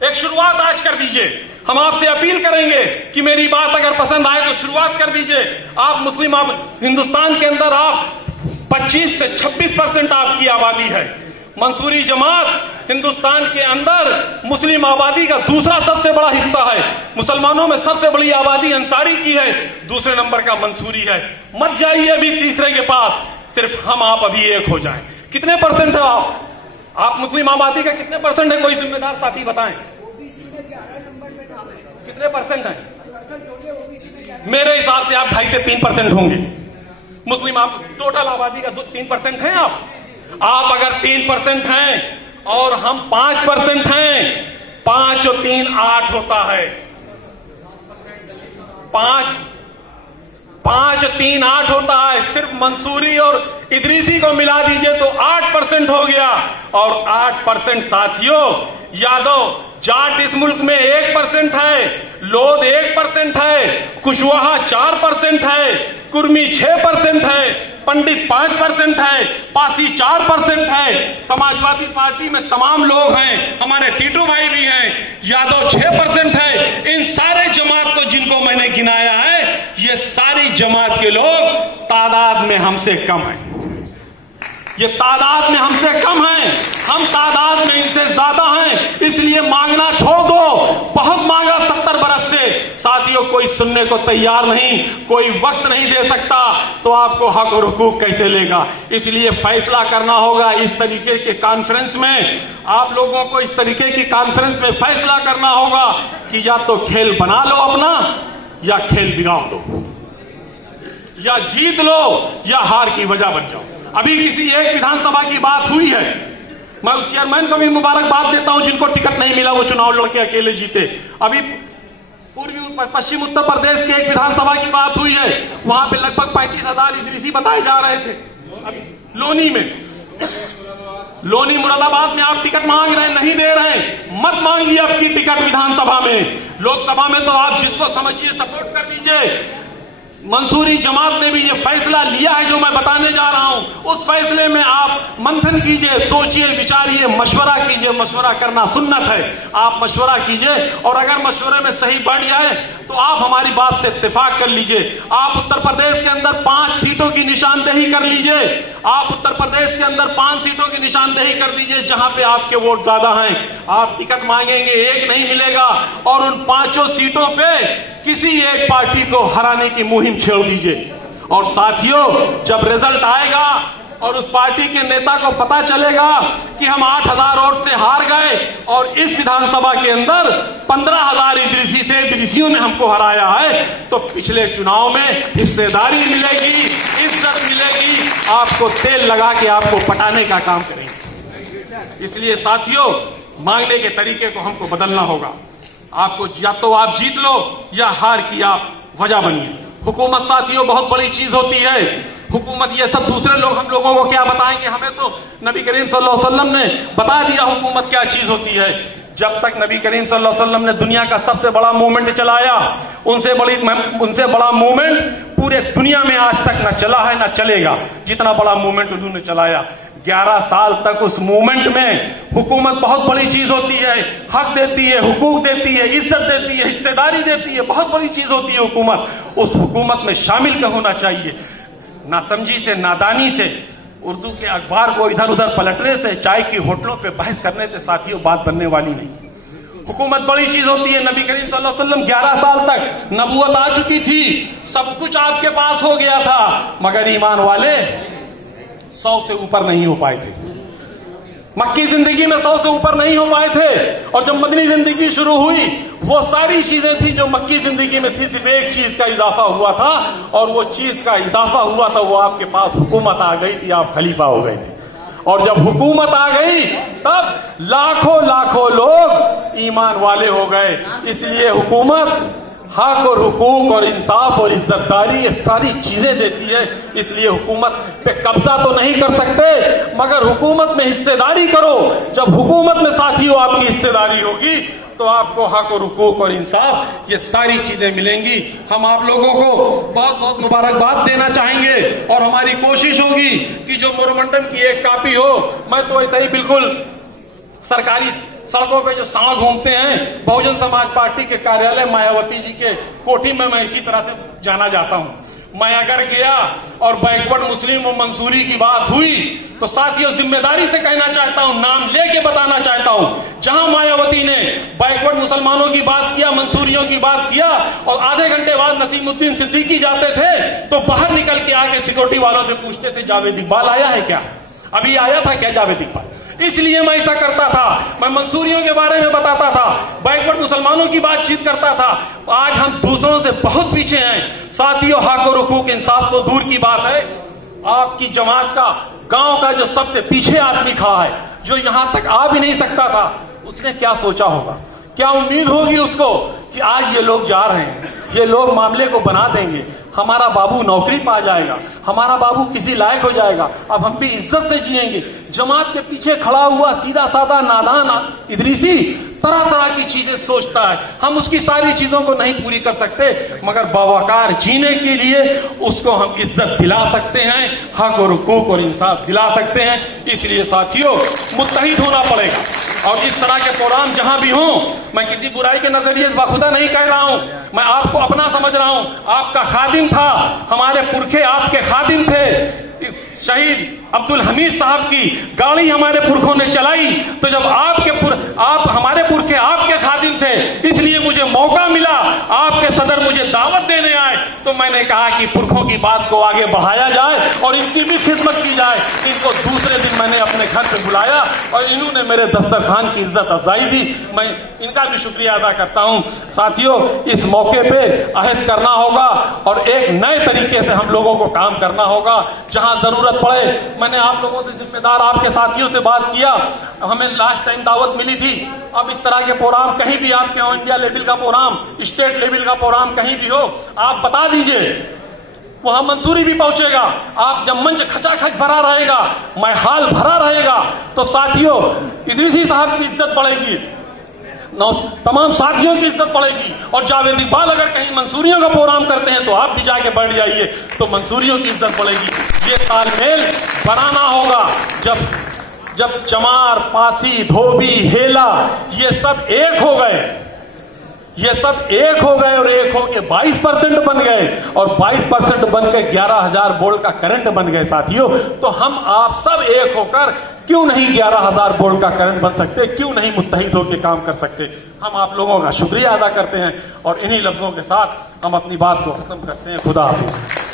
एक शुरुआत आज कर दीजिए। हम आपसे अपील करेंगे कि मेरी बात अगर पसंद आए तो शुरुआत कर दीजिए। आप मुस्लिम, आप हिंदुस्तान के अंदर आप 25 से 26% आपकी आबादी है। मंसूरी जमात हिंदुस्तान के अंदर मुस्लिम आबादी का दूसरा सबसे बड़ा हिस्सा है। मुसलमानों में सबसे बड़ी आबादी अंसारी की है, दूसरे नंबर का मंसूरी है। मत जाइए अभी तीसरे के पास, सिर्फ हम आप अभी एक हो जाएं। कितने परसेंट है आप मुस्लिम आबादी का कितने परसेंट है? कोई जिम्मेदार साथी बताएं कितने परसेंट है? मेरे हिसाब से आप 2.5 से 3% होंगे मुस्लिम। आप टोटल आबादी का 3% हैं आप अगर 3% हैं और हम 5% हैं, 5 और 3 8 होता है। 5 3 8 होता है। सिर्फ मंसूरी और इदरीसी को मिला दीजिए तो 8% हो गया। और 8% साथियों, यादव जाट इस मुल्क में 1% है, लोध 1% है, कुशवाहा 4% है, कुर्मी 6% है, पंडित 5% है, पासी 4% है। समाजवादी पार्टी में तमाम लोग हैं, हमारे टीटू भाई भी हैं, यादव 6% है। इन सारे जमात को जिनको मैंने गिनाया है, ये सारी जमात के लोग तादाद में हमसे कम हैं। ये तादाद में हमसे कम है, हम तादाद में इनसे ज्यादा हैं। इसलिए मांगना छोड़ दो। बहुत मांगा 70 बरस से। साथियों, कोई सुनने को तैयार नहीं, कोई वक्त नहीं दे सकता, तो आपको हक और हुकूक कैसे लेगा? इसलिए फैसला करना होगा। इस तरीके के कॉन्फ्रेंस में आप लोगों को, इस तरीके की कॉन्फ्रेंस में फैसला करना होगा कि या तो खेल बना लो अपना, या खेल बिगाड़ दो, या जीत लो या हार की वजह बन जाओ। अभी किसी एक विधानसभा की बात हुई है, मैं उस चेयरमैन को भी मुबारकबाद देता हूं जिनको टिकट नहीं मिला, वो चुनाव लड़के अकेले जीते। अभी पूर्वी पश्चिम उत्तर प्रदेश के एक विधानसभा की बात हुई है, वहां पे लगभग 35,000 इदरीसी बताए जा रहे थे। अभी लोनी मुरादाबाद में आप टिकट मांग रहे हैं, नहीं दे रहे, मत मांगिए आपकी टिकट विधानसभा में। लोकसभा में तो आप जिसको समझिए सपोर्ट कर दीजिए। मंसूरी जमात ने भी ये फैसला लिया है जो मैं बताने जा रहा हूं। उस फैसले में आप मंथन कीजिए, सोचिए, विचारिए, मशवरा कीजिए। मशवरा करना सुन्नत है, आप मशवरा कीजिए और अगर मशवरे में सही बढ़ जाए तो आप हमारी बात से इत्तेफाक कर लीजिए। आप उत्तर प्रदेश के अंदर 5 सीटों की निशानदेही कर लीजिए। आप उत्तर प्रदेश के अंदर 5 सीटों की निशानदेही कर दीजिए जहां पे आपके वोट ज्यादा हैं। आप टिकट मांगेंगे, एक नहीं मिलेगा, और उन 5 सीटों पे किसी एक पार्टी को हराने की मुहिम छेड़ दीजिए। और साथियों, जब रिजल्ट आएगा और उस पार्टी के नेता को पता चलेगा कि हम 8,000 वोट से हार गए और इस विधानसभा के अंदर 15,000 इदरीसी थे, इदरीसियों ने हमको हराया है, तो पिछले चुनाव में हिस्सेदारी मिलेगी, इज्जत मिलेगी, आपको तेल लगा के आपको पटाने का काम करेंगे। इसलिए साथियों, मांगने के तरीके को हमको बदलना होगा। आपको या तो आप जीत लो या हार की आप वजह बनिए। हुकूमत साथियों बहुत बड़ी चीज होती है। हुकूमत, ये सब दूसरे लोग हम लोगों को क्या बताएंगे? हमें तो नबी करीम सल्लल्लाहु अलैहि वसल्लम ने बता दिया हुकूमत क्या चीज होती है। जब तक नबी करीम सल्लल्लाहु अलैहि वसल्लम ने दुनिया का सबसे बड़ा मूवमेंट चलाया, उनसे बड़ा मूवमेंट पूरे दुनिया में आज तक न चला है न चलेगा, जितना बड़ा मूवमेंट उन्होंने चलाया। 11 साल तक उस मूवमेंट में हुकूमत बहुत बड़ी चीज होती है, हक देती है, हुकूक देती है, इज्जत देती है, हिस्सेदारी देती है, बहुत बड़ी चीज होती है हुकूमत। उस हुकूमत में शामिल क्यों होना चाहिए? नासमझी से, नादानी से, उर्दू के अखबार को इधर उधर पलटने से, चाय की होटलों पे बहस करने से साथियों बात बनने वाली नहीं। हुकूमत बड़ी चीज होती है। नबी करीम सल्लल्लाहु अलैहि वसल्लम 11 साल तक नबूवत आ चुकी थी, सब कुछ आपके पास हो गया था, मगर ईमान वाले 100 से ऊपर नहीं हो पाए थे। मक्की जिंदगी में 100 से ऊपर नहीं हो पाए थे। और जब मदनी जिंदगी शुरू हुई, वो सारी चीजें थी जो मक्की जिंदगी में थी, सिर्फ एक चीज का इजाफा हुआ था, और वो चीज का इजाफा हुआ था, वो आपके पास हुकूमत आ गई थी, आप खलीफा हो गए थे। और जब हुकूमत आ गई तब लाखों लाखों लोग ईमान वाले हो गए। इसलिए हुकूमत हक और हुकूक और इंसाफ और इज्जतदारी, ये सारी चीजें देती है। इसलिए हुकूमत पे कब्जा तो नहीं कर सकते, मगर हुकूमत में हिस्सेदारी करो। जब हुकूमत में साथियों आपकी हिस्सेदारी होगी तो आपको हक और हुकूक और इंसाफ, ये सारी चीजें मिलेंगी। हम आप लोगों को बहुत बहुत मुबारकबाद देना चाहेंगे और हमारी कोशिश होगी कि जो मोरमंडन की एक कॉपी हो, मैं तो ऐसा ही बिल्कुल सरकारी सड़कों पे जो सांड घूमते हैं, बहुजन समाज पार्टी के कार्यालय मायावती जी के कोठी में मैं इसी तरह से जाना जाता हूं। मैं अगर गया और बैकवर्ड मुस्लिम और मंसूरी की बात हुई तो साथियों जिम्मेदारी से कहना चाहता हूं, नाम लेके बताना चाहता हूं, जहां मायावती ने बैकवर्ड मुसलमानों की बात किया, मंसूरियों की बात किया और आधे घंटे बाद नसीमुद्दीन सिद्दीकी जाते थे तो बाहर निकल के आके सिक्योरिटी वालों से पूछते थे जावेद इकबाल आया है क्या, अभी आया था क्या जावेद इकबाल। इसलिए मैं ऐसा करता था, मैं मंसूरियों के बारे में बताता था, बैकवर्ड मुसलमानों की बातचीत करता था। आज हम दूसरों से बहुत पीछे हैं साथियों। हक और हुकूक इंसाफ तो दूर की बात है, आपकी जमात का गांव का जो सबसे पीछे आदमी खड़ा है, जो यहां तक आ भी नहीं सकता था, उसने क्या सोचा होगा, क्या उम्मीद होगी उसको कि आज ये लोग जा रहे हैं, ये लोग मामले को बना देंगे, हमारा बाबू नौकरी पा जाएगा, हमारा बाबू किसी लायक हो जाएगा, अब हम भी इज्जत से जिएंगे। जमात के पीछे खड़ा हुआ सीधा साधा नादान इदरीसी तरह तरह की चीजें सोचता है। हम उसकी सारी चीजों को नहीं पूरी कर सकते, मगर बावकार जीने के लिए उसको हम इज्जत दिला सकते हैं, हक और हुकूक और इंसाफ दिला सकते हैं। इसलिए साथियों मुत्तहिद होना पड़ेगा। और इस तरह के प्रोग्राम जहां भी हों, मैं किसी बुराई के नजरिए बाखुदा नहीं कह रहा हूं, मैं आपको अपना समझ रहा हूं। आपका खादिम था, हमारे पुरखे आपके खादिम थे। शहीद अब्दुल हमीद साहब की गाड़ी हमारे पुरखों ने चलाई, तो जब आप हमारे पुरखे आपके खादिम थे, इसलिए मुझे मौका मिला, आपके सदर मुझे दावत देने आए, तो मैंने कहा कि पुरखों की बात को आगे बढ़ाया जाए और इनकी भी खिदमत की जाए। इनको दूसरे दिन मैंने अपने घर पे बुलाया और इन्होंने मेरे दस्तरखान की इज्जत अफजाई दी। मैं इनका भी शुक्रिया अदा करता हूं। साथियों इस मौके पे अहद करना होगा और एक नए तरीके से हम लोगों को काम करना होगा। जहां जरूरत पड़े, मैंने आप लोगों से जिम्मेदार आपके साथियों से बात किया, हमें लास्ट टाइम दावत मिली थी, अब इस तरह के प्रोग्राम कहीं भी आपके ऑल इंडिया लेवल का प्रोग्राम, स्टेट लेवल का प्रोग्राम कहीं भी हो, आप बता दीजिए, वहां मंसूरी भी पहुंचेगा। आप जब मंच खचाखच भरा रहेगा, महल भरा रहेगा, तो साथियों इदरीसी साहब की इज्जत बढ़ेगी, तमाम साथियों की इज्जत बढ़ेगी। और जावेद इकबाल अगर कहीं मंसूरियों का प्रोग्राम करते हैं तो आप भी जाके बढ़ जाइए, तो मंसूरियों की इज्जत बढ़ेगी। ये तालमेल बनाना होगा। जब चमार, पासी, धोबी, हेला ये सब एक हो गए, ये सब एक हो गए और एक होके 22% बन गए और 22% बन के 11,000 वोल्ट का करंट बन गए साथियों, तो हम आप सब एक होकर क्यों नहीं 11,000 वोल्ट का करंट बन सकते, क्यों नहीं मुत्तहिद होकर काम कर सकते। हम आप लोगों का शुक्रिया अदा करते हैं और इन्हीं लफ्जों के साथ हम अपनी बात को खत्म करते हैं। खुदा हाफिज।